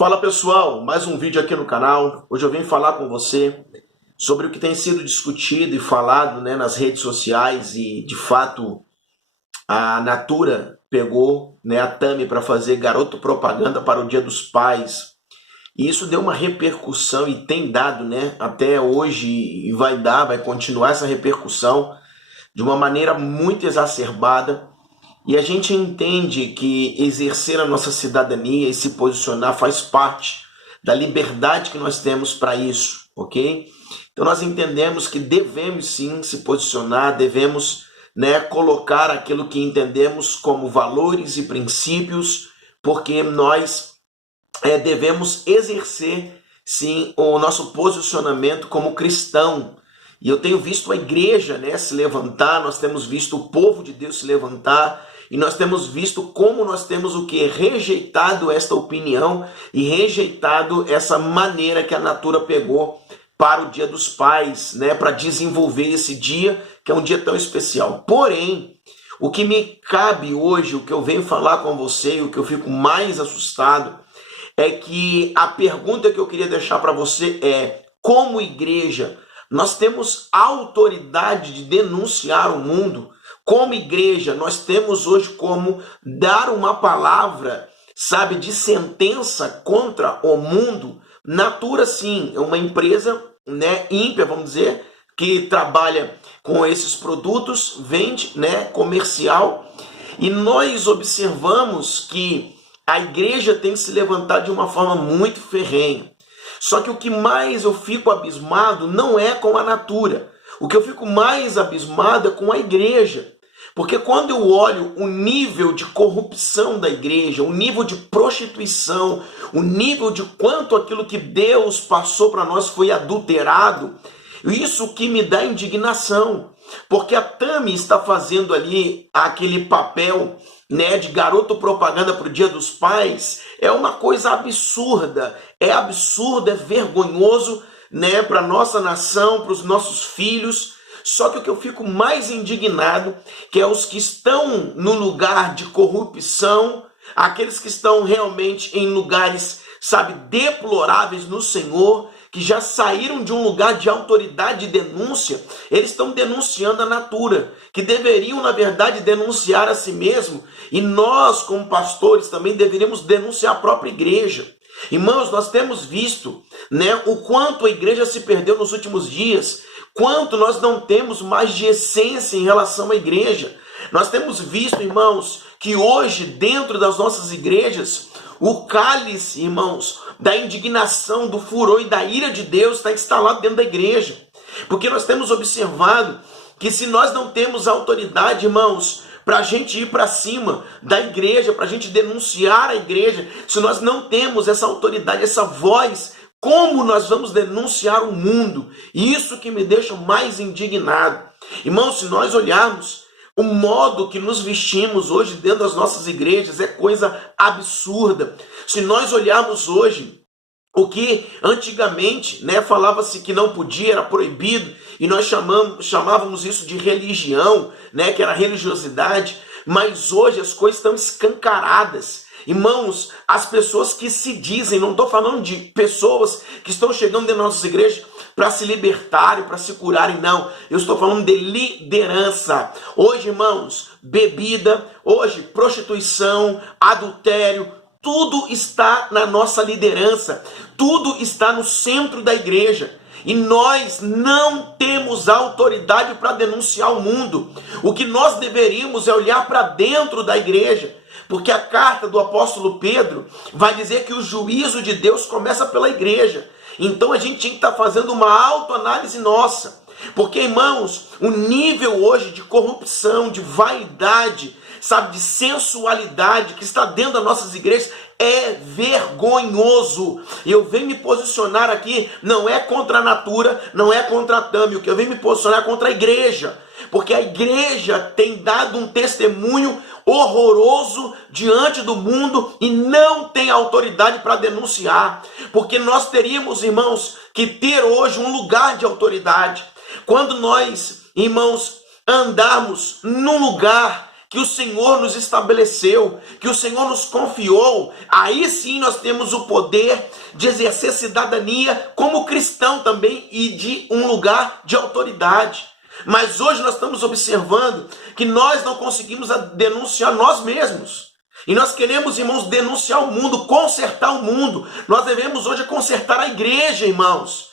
Fala pessoal, mais um vídeo aqui no canal. Hoje eu vim falar com você sobre o que tem sido discutido e falado, nas redes sociais e de fato a Natura pegou, a Tami para fazer garoto propaganda para o Dia dos Pais. E isso deu uma repercussão e tem dado, até hoje e vai continuar essa repercussão de uma maneira muito exacerbada. E a gente entende que exercer a nossa cidadania e se posicionar faz parte da liberdade que nós temos para isso, ok? Então nós entendemos que devemos sim se posicionar, devemos colocar aquilo que entendemos como valores e princípios, porque nós devemos exercer sim o nosso posicionamento como cristão. E eu tenho visto a igreja se levantar, nós temos visto o povo de Deus se levantar, e nós temos visto como nós temos rejeitado esta opinião e rejeitado essa maneira que a Natura pegou para o Dia dos Pais, para desenvolver esse dia, que é um dia tão especial. Porém, o que me cabe hoje, o que eu venho falar com você, e o que eu fico mais assustado, é que a pergunta que eu queria deixar para você é: como igreja, nós temos autoridade de denunciar o mundo? Como igreja, nós temos hoje como dar uma palavra, de sentença contra o mundo? Natura, sim, é uma empresa, ímpia, vamos dizer, que trabalha com esses produtos, vende, comercial, e nós observamos que a igreja tem se levantado de uma forma muito ferrenha. Só que o que mais eu fico abismado não é com a Natura. O que eu fico mais abismado é com a igreja. Porque quando eu olho o nível de corrupção da igreja, o nível de prostituição, o nível de quanto aquilo que Deus passou para nós foi adulterado, isso que me dá indignação. Porque a Tami está fazendo ali aquele papel de garoto propaganda para o Dia dos Pais. É uma coisa absurda, é vergonhoso para a nossa nação, para os nossos filhos. Só que o que eu fico mais indignado, que é os que estão no lugar de corrupção, aqueles que estão realmente em lugares, deploráveis no Senhor, que já saíram de um lugar de autoridade e denúncia, eles estão denunciando a Natura, que deveriam, na verdade, denunciar a si mesmo, e nós, como pastores, também deveríamos denunciar a própria igreja. Irmãos, nós temos visto o quanto a igreja se perdeu nos últimos dias, quanto nós não temos mais de essência em relação à igreja. Nós temos visto, irmãos, que hoje, dentro das nossas igrejas, o cálice, irmãos, da indignação, do furor e da ira de Deus está instalado dentro da igreja. Porque nós temos observado que se nós não temos autoridade, irmãos, para a gente ir para cima da igreja, para a gente denunciar a igreja, se nós não temos essa autoridade, essa voz, como nós vamos denunciar o mundo? Isso que me deixa mais indignado. Irmãos, se nós olharmos o modo que nos vestimos hoje dentro das nossas igrejas, é coisa absurda. Se nós olharmos hoje o que antigamente falava-se que não podia, era proibido, e nós chamávamos isso de religião, que era religiosidade, mas hoje as coisas estão escancaradas. Irmãos, as pessoas que se dizem, não estou falando de pessoas que estão chegando dentro das nossas igrejas para se libertarem, para se curarem, não. Eu estou falando de liderança. Hoje, irmãos, bebida, hoje prostituição, adultério, tudo está na nossa liderança, tudo está no centro da igreja. E nós não temos autoridade para denunciar o mundo. O que nós deveríamos é olhar para dentro da igreja. Porque a carta do apóstolo Pedro vai dizer que o juízo de Deus começa pela igreja. Então a gente tinha que estar fazendo uma autoanálise nossa. Porque, irmãos, o nível hoje de corrupção, de vaidade, de sensualidade que está dentro das nossas igrejas é vergonhoso. E eu venho me posicionar aqui, não é contra a Natura, não é contra a Tami, o que eu venho me posicionar é contra a igreja. Porque a igreja tem dado um testemunho horroroso diante do mundo e não tem autoridade para denunciar. Porque nós teríamos, irmãos, que ter hoje um lugar de autoridade. Quando nós, irmãos, andarmos num lugar que o Senhor nos estabeleceu, que o Senhor nos confiou, aí sim nós temos o poder de exercer cidadania como cristão também e de um lugar de autoridade. Mas hoje nós estamos observando que nós não conseguimos denunciar nós mesmos. E nós queremos, irmãos, denunciar o mundo, consertar o mundo. Nós devemos hoje consertar a igreja, irmãos.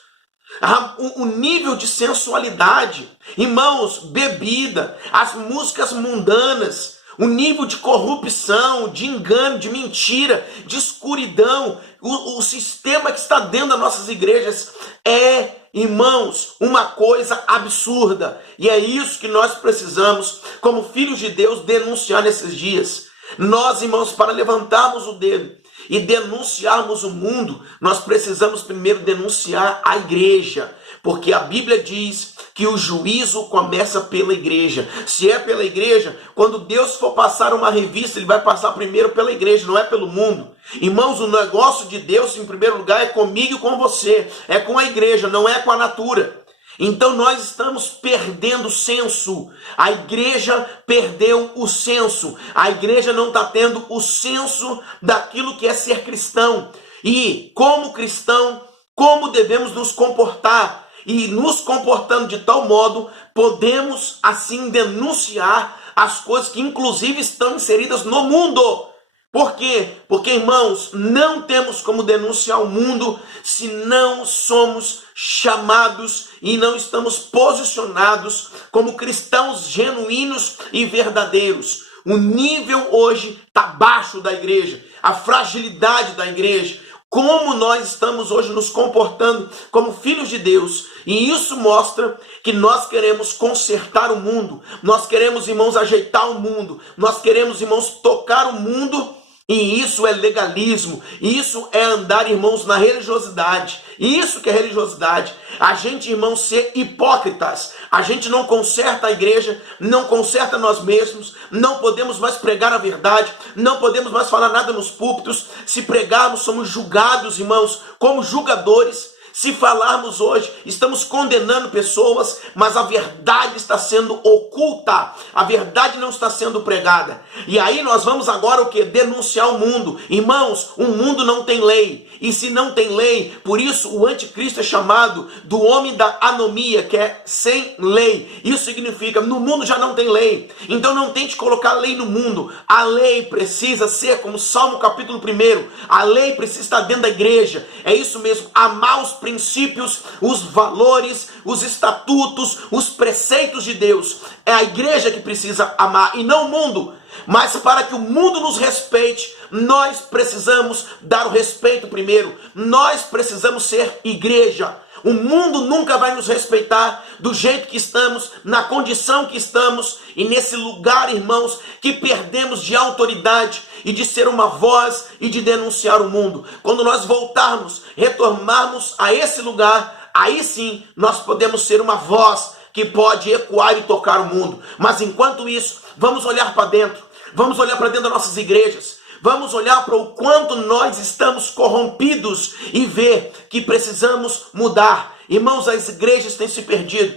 O nível de sensualidade, irmãos, bebida, as músicas mundanas, o nível de corrupção, de engano, de mentira, de escuridão, o sistema que está dentro das nossas igrejas é, irmãos, uma coisa absurda. E é isso que nós precisamos, como filhos de Deus, denunciar nesses dias. Nós, irmãos, para levantarmos o dedo e denunciarmos o mundo, nós precisamos primeiro denunciar a igreja, porque a Bíblia diz que o juízo começa pela igreja. Se é pela igreja, quando Deus for passar uma revista, ele vai passar primeiro pela igreja, não é pelo mundo. Irmãos, o negócio de Deus, em primeiro lugar, é comigo e com você, é com a igreja, não é com a natura. Então nós estamos perdendo o senso. A igreja perdeu o senso. A igreja não está tendo o senso daquilo que é ser cristão. E como cristão, como devemos nos comportar. E nos comportando de tal modo, podemos assim denunciar as coisas que inclusive estão inseridas no mundo. Por quê? Porque, irmãos, não temos como denunciar o mundo se não somos chamados e não estamos posicionados como cristãos genuínos e verdadeiros. O nível hoje está baixo da igreja, a fragilidade da igreja, como nós estamos hoje nos comportando como filhos de Deus. E isso mostra que nós queremos consertar o mundo, nós queremos, irmãos, ajeitar o mundo, nós queremos, irmãos, tocar o mundo. E isso é legalismo, isso é andar, irmãos, na religiosidade. Isso que é religiosidade. A gente, irmãos, ser hipócritas. A gente não conserta a igreja, não conserta nós mesmos, não podemos mais pregar a verdade, não podemos mais falar nada nos púlpitos. Se pregarmos, somos julgados, irmãos, como julgadores. Se falarmos hoje, estamos condenando pessoas, mas a verdade está sendo oculta, a verdade não está sendo pregada. E aí nós vamos agora o que? Denunciar o mundo. Irmãos, o mundo não tem lei. E se não tem lei, por isso o anticristo é chamado do homem da anomia, que é sem lei. Isso significa, no mundo já não tem lei. Então não tente colocar lei no mundo. A lei precisa ser, como Salmo capítulo 1, a lei precisa estar dentro da igreja. É isso mesmo, amar os princípios, os valores, os estatutos, os preceitos de Deus. É a igreja que precisa amar e não o mundo. Mas para que o mundo nos respeite, nós precisamos dar o respeito primeiro. Nós precisamos ser igreja. O mundo nunca vai nos respeitar do jeito que estamos, na condição que estamos e nesse lugar, irmãos, que perdemos de autoridade e de ser uma voz e de denunciar o mundo. Quando nós voltarmos, retornarmos a esse lugar, aí sim nós podemos ser uma voz que pode ecoar e tocar o mundo. Mas enquanto isso, vamos olhar para dentro. Vamos olhar para dentro das nossas igrejas. Vamos olhar para o quanto nós estamos corrompidos e ver que precisamos mudar. Irmãos, as igrejas têm se perdido.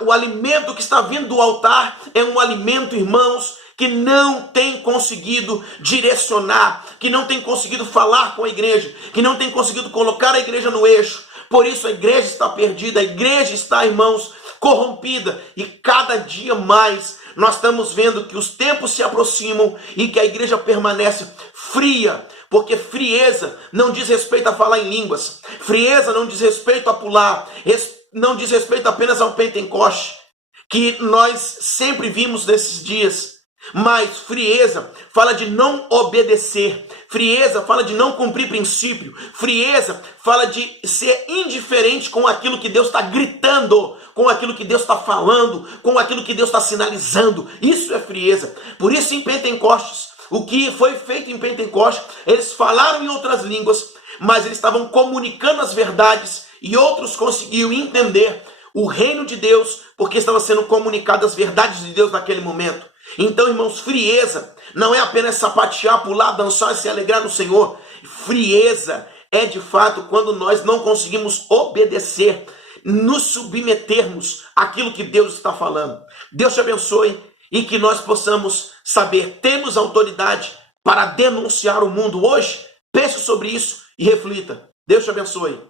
O alimento que está vindo do altar é um alimento, irmãos, que não tem conseguido direcionar, que não tem conseguido falar com a igreja, que não tem conseguido colocar a igreja no eixo. Por isso a igreja está perdida, a igreja está, irmãos, corrompida. E cada dia mais nós estamos vendo que os tempos se aproximam e que a igreja permanece fria, porque frieza não diz respeito a falar em línguas, frieza não diz respeito a pular, não diz respeito apenas ao Pentecoste, que nós sempre vimos nesses dias. Mas frieza fala de não obedecer, frieza fala de não cumprir princípio, frieza fala de ser indiferente com aquilo que Deus está gritando, com aquilo que Deus está falando, com aquilo que Deus está sinalizando. Isso é frieza. Por isso em Pentecostes, o que foi feito em Pentecostes, eles falaram em outras línguas, mas eles estavam comunicando as verdades e outros conseguiam entender o reino de Deus, porque estavam sendo comunicadas as verdades de Deus naquele momento. Então, irmãos, frieza não é apenas sapatear, pular, dançar e se alegrar no Senhor. Frieza é de fato quando nós não conseguimos obedecer, nos submetermos àquilo que Deus está falando. Deus te abençoe e que nós possamos saber, temos autoridade para denunciar o mundo hoje? Pense sobre isso e reflita. Deus te abençoe.